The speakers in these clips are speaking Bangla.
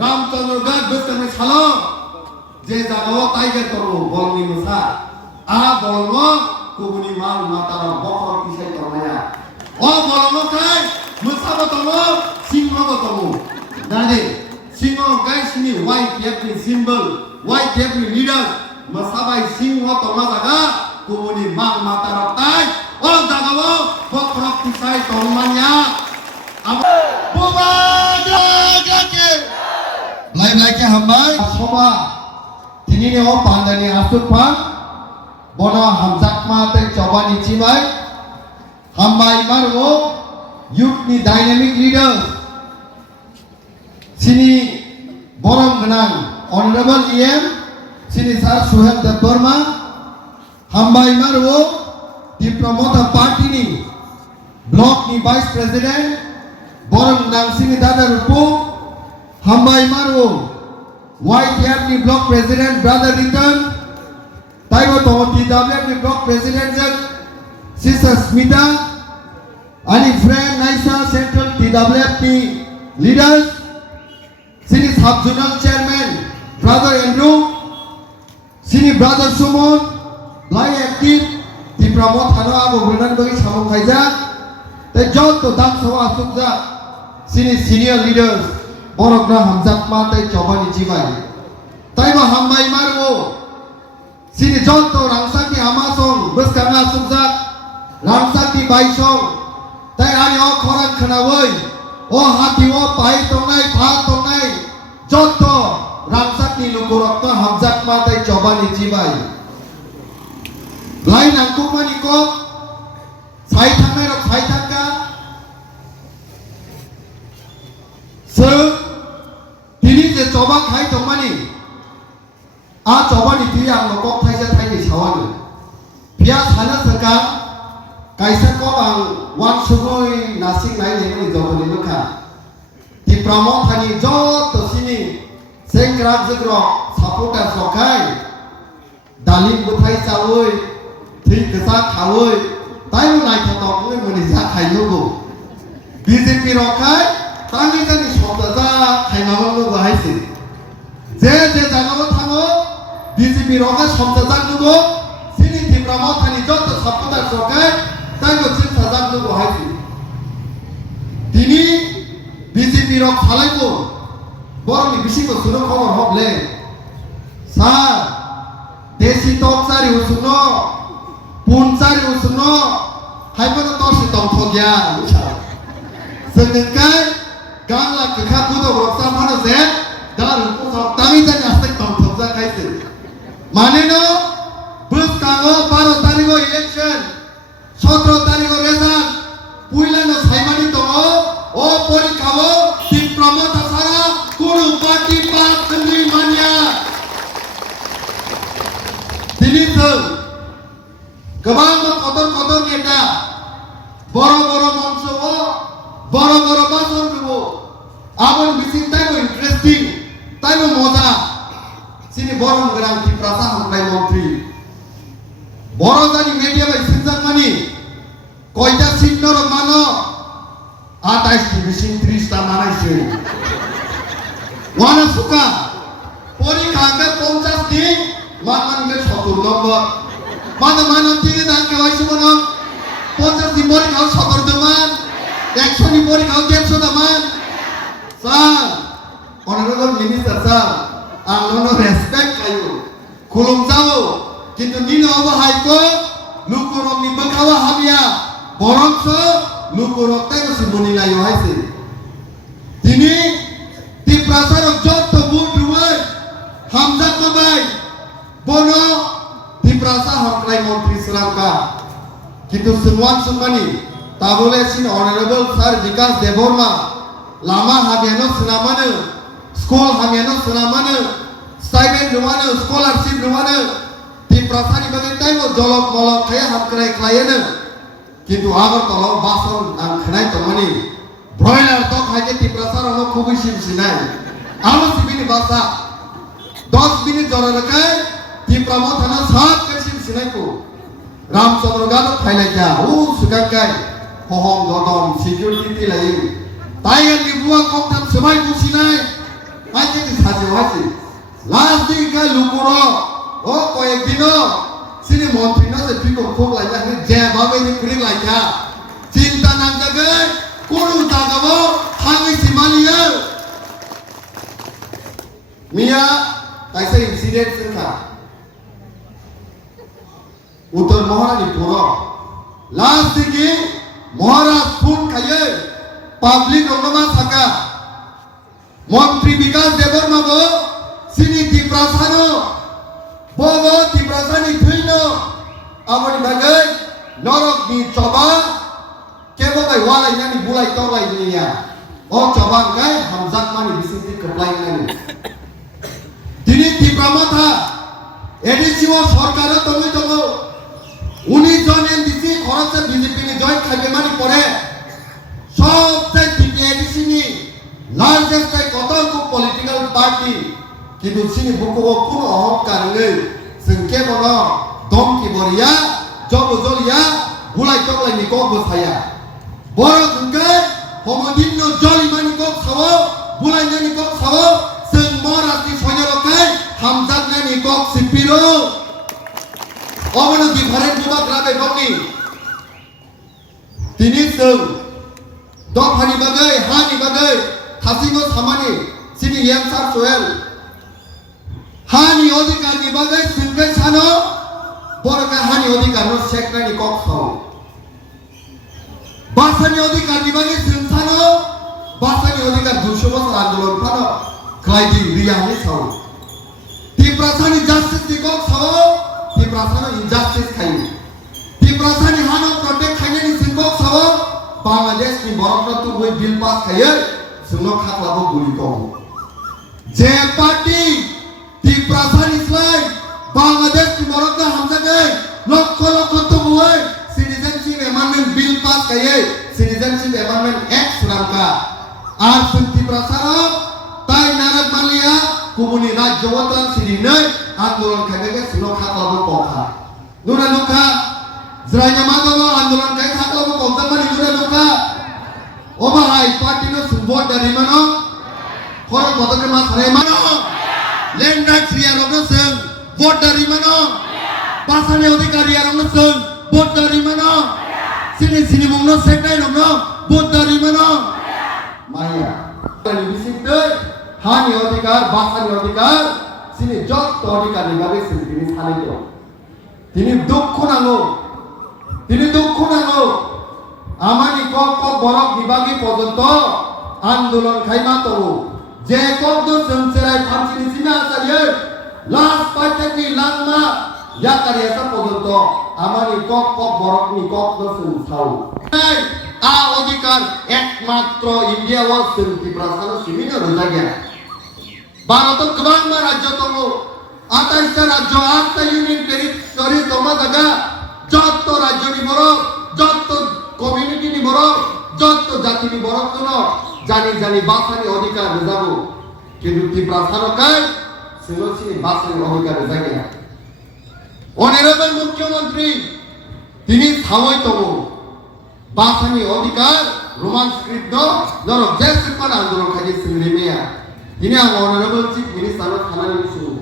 रामचंद्र गाट बेतने छालो जे जागाव टाइगर करो बलनि मुसा आ बलमो गुबुनि माल मातारा बखर किसाय करनाया ओ बलमो काय मुसाबो दङो सिंहबो दङो दानि सिंह गायसिनि YPF नि सिम्बल YPF नि लिडार मुसाबाय सिंह दङा जागा गुबुनि माल मातारा टाइ ओ जागाव बखर किसाय करनाया Lai hambai soba tini ne o pandani asuk pan bono hamzak ma te coba ni cibai hambai maru youth ni dynamic leaders sini borom genang honorable EM sini sar Suhel Deborma hambai maru di promoter party ni block ni vice president borom genang sini dada rupu hambai maru YPF ni block president brother Ritan taiwo to TWF ni block president sister Smita ani friend Naisa central TWF ni leaders sini sub zonal chairman brother Andrew sini brother Sumon lai active di promote hano abo bulan bagi samung khaija te jot to dak sawa sukja sini senior leaders borokna hamzak ma tai coba ni jibai taiba hambai maru sini jonto rangsak ni amasong beskanga sumsak rangsak ni baisong tai ani o khoran khanawoi o hati o pai tongnai pha tongnai jonto rangsak ni lukurokna hamzak ma tai coba ni jibai lai nangkukmani ko sai thangnai rok sai thangka tini je coba khai tongmani a coba ni tiri ang lokok thaija thaini sawani pia thana saka kaisa ko ang wan sugoi nasing nai ne ni joboni lukha ti pramo thani jot to sini sengrak jigro sapota sokai dalim buthai chawoi thi kasa khawoi tai nai thotok ngoi moni ja khai logo BJP rokai tangi jani shobda khaimamalo bahaisi je jagao thango BJP roka shobda jagnugo sini tibramo thani jot sapota sokai tango chin sajagnu bahaisi tini BJP rok khalaibo borni bisigo suno khobor hoble sa desi tokchari usuno punchari usuno haibano tosi tongthogya sengkai gangla kekha kudo roksa mano ze dar usok tami jani astek tom thobja kaise maneno bus kango 12 tariko election 17 tariko result puilano saimani tongo o porikhawo diplomata sara kono party pass kangui mania dinithong gobang kotor neta boro monsho boro bason kubo abon bising tayo interesting tayo moza sini borong gerang ti prasa hamkai montri boro jani media bai sinjak mani koita sinnor mano 28 ti bising 30 ta manai se wana suka porikha ke 50 din man ke 70 number mana ti dan ke wai sumono 50 din porikha 70 deman 100 ni porikha 100 deman sir honorable minister sir anglono respect kayo khulum jao kintu nino obahai ko lukurok ni bakawa habia borongso lukurok tayo simoni layo haise tini ti prasarok jotto budruwai hamzat mabai bono ti prasa hoklai montri srangka kintu sungwan sungmani tabole sin honorable sir Vikas Deborma lama habiano sunamane school habiano sunamane stipend rumane scholarship rumane ti prasani bagai tayo jolok molok kaya hakrai klayane kintu agar tolo bason ang khnai tomani broiler to khaje ti prasar ho khubi sinai alo sibini basa 10 minute jora rakai ti pramothana sab kesin sinai ko Ramchandra Gado khailai kya u sukakai hohom dodom security ti lai Tiger ni buang kong tam semai musinai আজকে সাজে হয়েছে লাস্ট দিন কাল লুকুরো ও কয়েকদিনও সিনি মন্ত্রী না যে ফিকো খোক লাইলা যেভাবে ফিরে লাইকা চিন্তা না জাগে কোন জাগাবো হাঙ্গি সিমালিয়া মিয়া কাইসা ইনসিডেন্ট সেটা উত্তর মহারানী পুরো লাস্ট দিকে মহারাজ ফোন খাইয়ে পাবলিক রঙ্গমা থাকা মন্ত্রী বিকাশ দেববর্মাবো সিনি ত্রিপ্রাসানো ববো ত্রিপ্রাসানি থইন আমনি বাগৈ নরকনি চবা কেবলাই ওয়ালাইনানি বুলাই তলাইনিয়া ও চবাংকাই হামজাকমানি বিসিতি কপ্লাইনানি তিনি ত্রিপ্রামাথা এডিসিও সরকারও তঙ্গই তঙ্গ 19 জন এমডিসি খরচে বিজেপি নি জয়েন খাইবে মানি পরে সবচেয়ে টিপিএডিসি লার্জেস্ট কত পলিটিক্যাল পার্টি কিন্তু সিনি বুকো কোন অহংকার নেই जोंके बनो दमकी बरिया जब जलिया बुलाई तगलाई नि कक बसाया बर जोंके हमदिन जलिमानि कक सावो बुलाइनानि कक सावो जों महाराजनि सयरकै हामजादनानि कक सिपिरो अबनो डिफारेन्ट बुबा ग्राबे गमनि तिनि जों दफानि बागै हानि बागै थासिगो सामानि सिनि यामसार सोहेल हानि अधिकारनि बागै जोंके सानो बरका हानि अधिकारनो सेक्रानि कक सावो बासानि अधिकारनि बागै जों सानो बासानि अधिकार 200 बोसोर आन्दोलन फानो क्लाइदि रियानि सावो तिप्रासानि जास्टिसनि कक सावो तिप्रासानो इनजास्टिस खायो तिप्रासानि हानो प्रटेक्ट खायनानि जों कक सावो बांलादेशनि बरफनो तुबै बिल पास खायो जोंनो खाख्लाबो गुलि दं जे पार्टी तिप्रासानि स्लाय बांलादेशनि बरफनो हामजागै लक्ष लक्ष तुबै सिटिजेनशिप एमेंडमेंट बिल पास खायो सिटिजेनशिप एमेंडमेंट एक्ट नामका आर जों तिप्रासानो ताइ नारद मालिया गुबुननि राज्यवत्रां सिरिनै आन्दोलन खायनायखौ जोंनो खाख्लाबो कखा नुना नुखा ज्रायना मागो आन्दोलन खाय खाख्लाबो कखा नुना नुखा ओबाहाय पार्टीनो सुबोध दारिमानो खर पदके मा सारेमानो लेंडा क्रियारनो जों भोट दारिमानो बासानि अधिकारियारनो जों भोट दारिमानो सिनि सिनि मुंनो सेक्रायरनो भोट दारिमानो माया नि बिसिंदै हानि अधिकार बासानि अधिकार सिनि जत अधिकारनि बागै जों दिनै सानैदों दिनै दुख नांगौ आमानि कक बरफ बिभागी पर्यन्त आन्दोलन खायमा दङ जे कक जों सेराय फांसिनि सिमा आसारियै लास्ट पाइटेकनि लांमा याकारियासा पर्यन्त आमानि कक बरफनि कक जों साव आ अधिकार एकमात्र इन्डियाआव जों तिप्रासानो सिमिनो रोजागिया भारतआव गोबां राज्य दङ 28টা রাজ্য 8টা ইউনিয়ন টেরিটরি জমা জায়গা যত রাজ্যনি বরফ যত কমিউনিটিনি বরফ যত জাতিনি বরফ কোন জানি বাসানি অধিকার রেজাবো কিন্তু তিপ্রাসানকাই সেলসিনি বাসানি অধিকার রেজাগিয়া অনারেবল মুখ্যমন্ত্রী তিনি সাময় তব বাসানি অধিকার রোমান্সকৃত নরক জেসিপান আন্দোলন খালি সিংরিমিয়া তিনি অনারেবল চিফ মিনিস্টার খানানি শুরু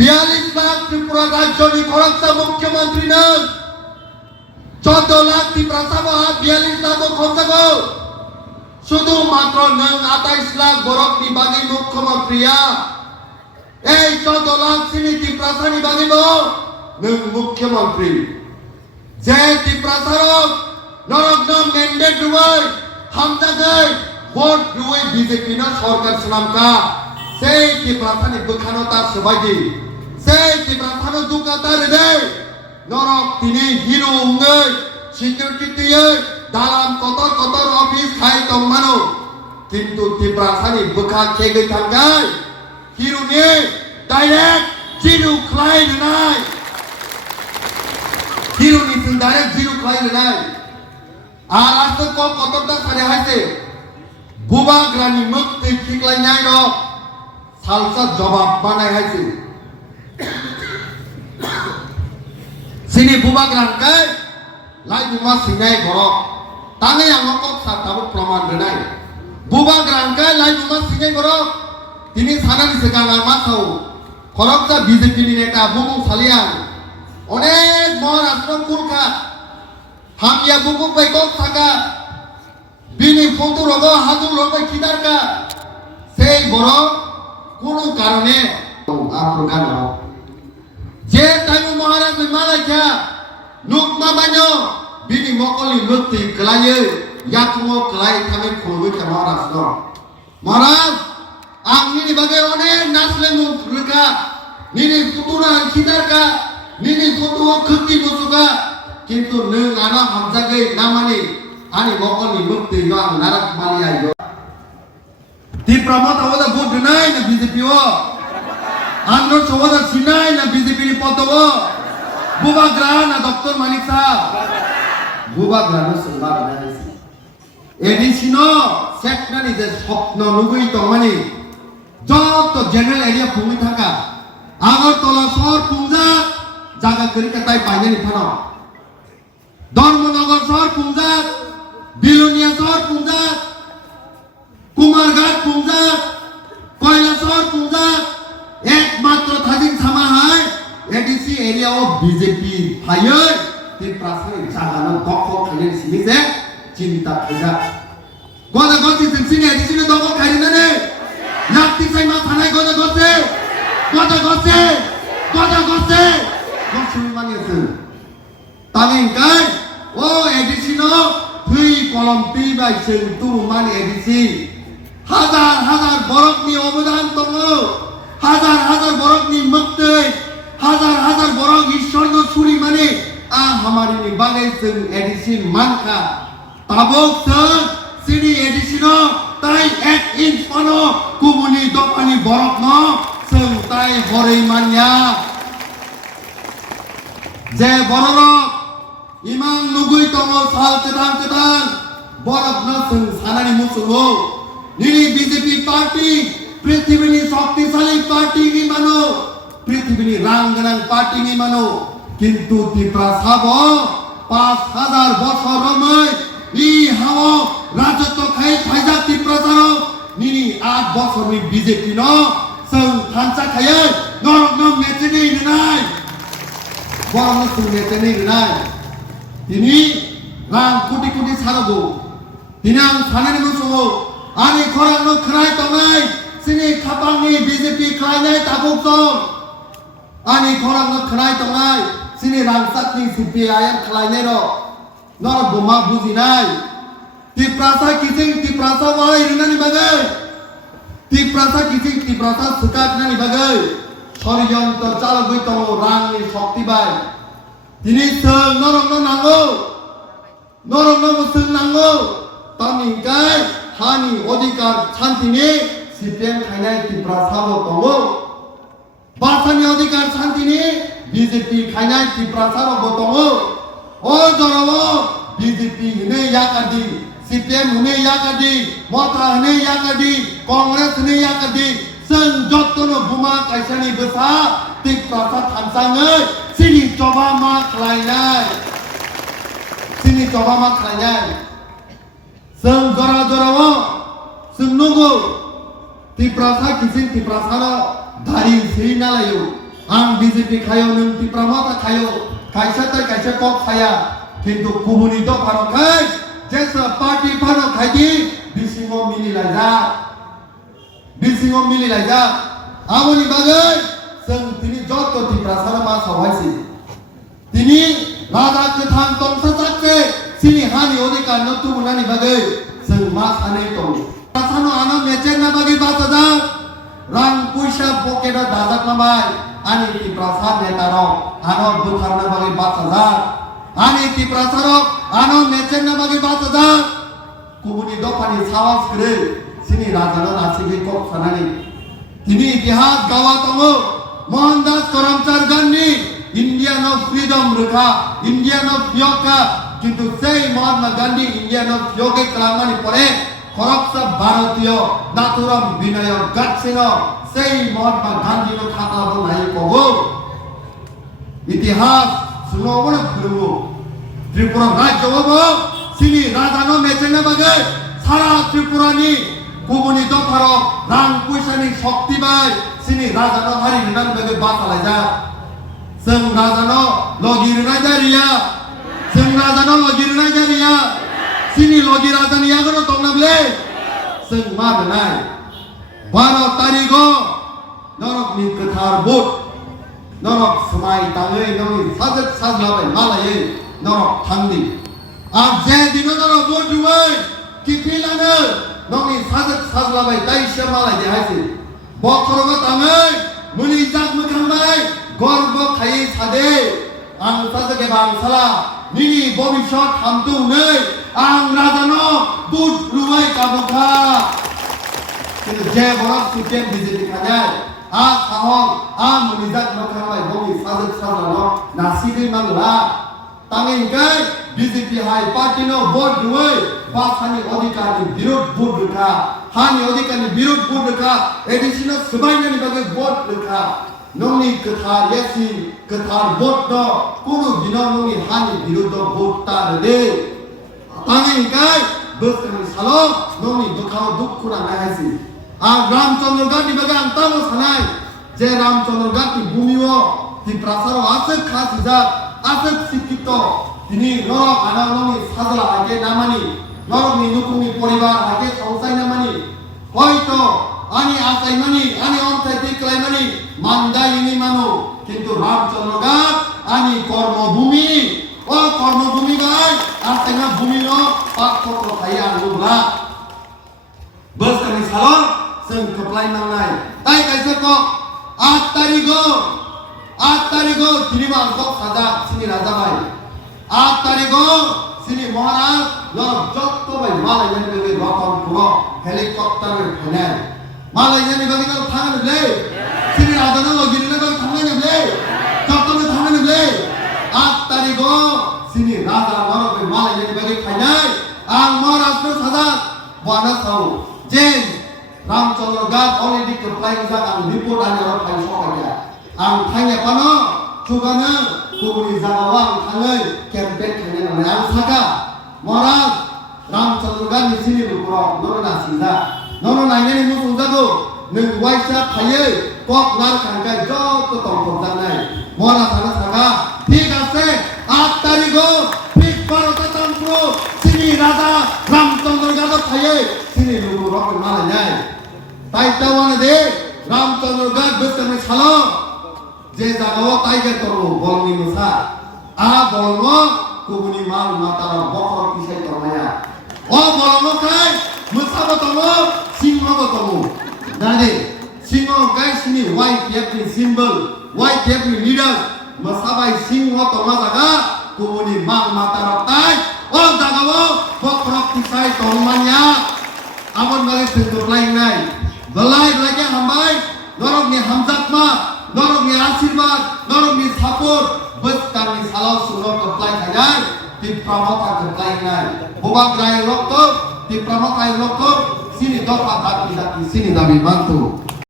42 লাখ ত্রিপুরা রাজ্যনি খরচা মুখ্যমন্ত্রী নন 14 লাখ ত্রিপ্রাসাবো 42 লাখ খরচাগো শুধুমাত্র নং 28 লাখ বরফনি বাগি মুখ্যমন্ত্রীয়া এই 14 লাখ সিনি ত্রিপ্রাসানি বাগিব নং মুখ্যমন্ত্রী যে ত্রিপ্রাসারক নরগ্ন ম্যান্ডেট দুই হামজাগৈ ভোট দুই বিজেপি না সরকার সুনামকা সেই ত্রিপ্রাসানি বখানতা সবাইদি সেই ত্রিপ্রাসানো দুকাতার রে নরক তিনি হিরো উঙ্গৈ সিকিউরিটি দিয়ে দালাম কতর অফিস খাই তংমানো কিন্তু ত্রিপ্রাসানি বখা খেগৈ থাঙ্গাই হিরোনি ডাইরেক্ট জিরো খাই নাই হিরোনি সিং ডাইরেক্ট জিরো খাই নাই আর আজকে কতটা সারে হাইছে বুবাগ্রানি মুক্তি ঠিকলাইনাই র সালসা জবাব বানাই হাইছে সিনি বুবাগ্রানকে লাই বুমা সিনাই ঘর তাঙে আমক সাতাবো প্রমাণ রেনাই বুবাগ্রানকে লাই বুমা সিনাই ঘর তিনি সানানি সেগাঙা মাথাও খরকটা বিজেপি ni নেতা বুবুং সালিয়াং অনেক মহারাষ্ট্র কুলকা হামিয়া বুবুং বাই কক থাকা বিনি ফটো রব হাজুর রব কিদারকা সেই বড় কোনো কারণে আপনার গান যে টাইম মহারাজ মালাইকা নুকমা বানো বিনি মকলি লুতি কলায়ে ইয়াতুমো কলাই থামে খুলবে কে মহারাজ মহারাজ আপনি বাগে অনেক নাচলে মুখা নিনি ফুতুরা খিদারকা নিনি ফুতু খুকি বুসুকা কিন্তু নং আনা হামজাগে নামানি আনি Makli লুতি young নারাক মালিয়াই Dipramat awada vote deny na BJP wo. Andro sawada sinai na BJP ni poto wo. Bubagra na Dr. Manik sahab. Bubagra no sumbar na isi. Edisino sekna ni je sopno nugui tongmani. Joto general area phumi thaka. Agartala shahar pungja jaga kari katai paine ni phano. Dharmanagar shahar pungja. Bilonia shahar pungja. Kumarghat পুঞ্জাব কৈলাসহর পুঞ্জাব একমাত্র থাজিং সামা হয় এডিসি এরিয়া অফ বিজেপি ফাইয় তিন প্রাসঙ্গিক জাগানো দখ খাইলে সিমিছে চিন্তা খাইজা গদা গছি সিনে এডিসি নে দখ খাইলে নে নাতি সাইমা থানায় গদা গছে গছে গছুই মানিছে তামিংকাই ও এডিসি নো থুই কলম পি বাই সেন তু মানি এডিসি হাজার হাজার বরকনি অবদান দङ হাজার হাজার বরকনি মক্তে হাজার হাজার বরক ঈশ্বরনো সুরি মানে হামারিনি বাগে जों এডিসি মানকা তাবক जों সিনি এডিসিনো তাই 1 ইঞ্চ পানো কুমুনি দপানি বরক ন जों তাই হরে মানিয়া যে বরক ইমান নুগুই দङ সাল কেদান বরক ন जों সানানি মুসুগো Nini BJP party, Prithivini Shaktisali party ni mano, Prithivini Ranganang party ni mano, Kintu Tipra Sabo, 5,000 বছর রময়, ই হাও রাজত্ব খাই ফাইজা Tipra Saro, Nini 8 বছর নি BJP no, Seng Thansa খায়, নরক নম মেচেনি নাই, বরং সুং মেচেনি নাই, তিনি রাং কোটি কোটি সারগো, তিনি আং সানানি মুসুগো, Ani korang no krai tongai sini khapangi BJP krai tabuk song Ani korang no krai tongai sini rangsat ni CPIM krai ro nor boma buzi nai Tiprasa kising tiprasa wai rinani bagai Tiprasa kising tiprasa sukat nani bagai Soriyontor chalagui tongo rang ni shokti bai Tini seng norong no nango Norong no museng nango Tamingkai হানি অধিকার শান্তি নিয়ে সিপিএম খাইনাই ত্রিপুরা সাবো দङो বাসানি অধিকার শান্তি নিয়ে বিজেপি খাইনাই ত্রিপুরা সাবো দङो ও জরাও বিজেপি হনে ইয়াকাদি সিপিএম হনে ইয়াকাদি মতা হনে ইয়াকাদি কংগ্রেস হনে ইয়াকাদি जों जत्तनो बुमा काइसानि बोसा ত্রিপুরা थानसाङै सिनि जबा मा खालायनाय जों जरा जरावो जों नंगौ तिप्रासा किसिं तिप्रासानो दारि सै नालायो आं बिजेपि खायो नों तिप्रामाता खायो खायसे कक खाया किन्तु गुबुननि दखानाव खाय जेसा पार्टी फानो खायदि बिसिङाव मिलिलायजा आमोनि बागै जों तिनि जत्त तिप्रासानो मा सावहायसि तिनि राजा गोथां दंसा जाकसे Sini hani odikar no tu munani bagai जों मा सानै दं सानो आनो मेचेन ना बागै बातजा रां पैसा पकेटा दाजाकनाबाय आनि तिप्रासा नेतारक आनो बुथारना बागै बातजा आनि तिप्रासारक आनो मेचेन ना बागै बातजा गुबुननि दफानि सावास करे सिनि राजानो नासिगै कप सानानै तिनि इतिहास गावा दङ Mohandas Karamchand Gandhi Indian of freedom रेखा इंडियन ऑफ योगा কিন্তু সেই মহাত্মা গান্ধী ইন্ডিয়ান অফ যোগে কালামানি পরে খরকসা ভারতীয় নাথুরাম বিনায়ক গাডসেন সেই মহাত্মা গান্ধী নো খাতাবো নাই কবো ইতিহাস সুনবনে গুরু ত্রিপুরা রাজ্য হবো সিনি রাজানো মেচেনে বাগে সারা ত্রিপুরানি गुबुननि दफाराव रां पैसानि शक्ति बाय सिनि राजानो हारि होनानै बेगे बासालायजा जों राजानो लगिरनाय जारिया जों राजानो लगिरनाय जारिया सिनि लगि राजानि आगोनो दंनाब्ले जों मा होनाय 12 तारिखआव नरकनि गोथार बुट नरक समाय ताङै नोंनि साजोब साज्लाबाय मालायै नरक थांनि आं जे दिनो नरक बुट दुबै किफिलानो नोंनि साजोब साज्लाबाय दाइसो मालाय देहायसै बखरबो ताङै मुनि जाग मोखांबाय गर्ब खायै सादे आं साजोगे बांसाला निनि भबिष्यत हामतु नै आं राजानो बुट रुवाय काबुखा কিন্তু যে বড় সুকেন বিজেপি খানায় আ সাহক আ মনিজাত মখাবাই বমি সাজক সাজানো নাসিগৈ মাংলা তাঙ্গেঙ্গাই বিজেপি হাই পার্টিনো ভোট দুই বাসানি অধিকারনি বিরোধ ভোট রেখা হানি অধিকারনি বিরোধ ভোট রেখা এডিশনাল সবাইনানি বাগে ভোট রেখা নংনি কথার ইয়াসি কথার ভোট দ কোনো দিন নংনি হানি বিরোধ ভোট তা রে তাঙ্গেঙ্গাই বসকানি সালো নংনি দুখাও দুঃখ রাঙা হাইসি আর রামচন্দ্র গান্ধী বাগে আং তামো সানাই যে রামচন্দ্র গান্ধী ভূমিও তি প্রাসার আছে খাস জাত আছে শিক্ষিত তিনি নরক আনালনি সাজলা আগে নামানি নরকনি নুকুনি পরিবার আগে সংসাই নামানি হয়তো আনি আসাই মানি আনি অন্থাই দিকলাই মানি মানদাইনি মানো কিন্তু রামচন্দ্র গান্ধী আনি কর্মভূমি ও কর্মভূমি গায় আর তেনা ভূমিনো পাকপত্র খাই আনগুলা বস কানি সালো जों खोप्लाय नांनाय ताइ कायसाखौ 8 तारिखआव तिनिबा अंकक साजा सिनि राजाबाय 8 तारिखआव सिनि महाराज नरक जत्तबाय मालायनि बेगे रतनपुर हेलिकप्टार फैनाय मालायनि बेगे थांनोब्ले सिनि राजानो लगिरिनो थांनोब्ले जत्तनो थांनोब्ले 8 तारिखआव सिनि राजा नरक मालायनि बेगे फैनाय आं महाराजनो साजा बाना साव जे रामचंद्र गांधी already complying जा आं रिपोर्ट आने और फाइल सकाया आं थांया पानो सुगानो गुबुननि जागाव आं थाङै केम्पेन खालामनो होननानै आं साका महाराज रामचंद्र गांधी सिनि न'खराव नरना सिजा नरना नायनानै मोसौ जागौ नों वाइसा थायो कक नार खांगाय जत दंफबजानाय महाराजानो साका ঠিক আছে 8 तारिखआव ঠিক 12টা তামপুর सिनि राजा रामचंद्र गांधी थायो सिनि न'खराव मालायनाय তাই তাওয়ানে দে রামচন্দ্র গান্ধী বসকানি সালো যে জাগাও তাইগে করব বলনি মুসা আ বলম কুবুনি মাল মাতার বকর পিছাই করমায়া ও বলম কাই মুসাবো তমো সিংহবো তমো দাদে সিংহ গাইসনি YPF ni symbol YPF ni leader musabai সিংহ তমা জাগা কুবুনি মাল মাতার তাই ও জাগাও বকর পিছাই করমায়া আমন বারে সেন্ট্রালাইজ নাই Belai belai hambai, norok ni hamzatma, norok ni asyirwad, norok ni support, beskan ni salau surok keplai kajai, ti pramata keplai nai. Bobak rai rokto, ti pramata rokto, sini dopa daki sini dabi bantu.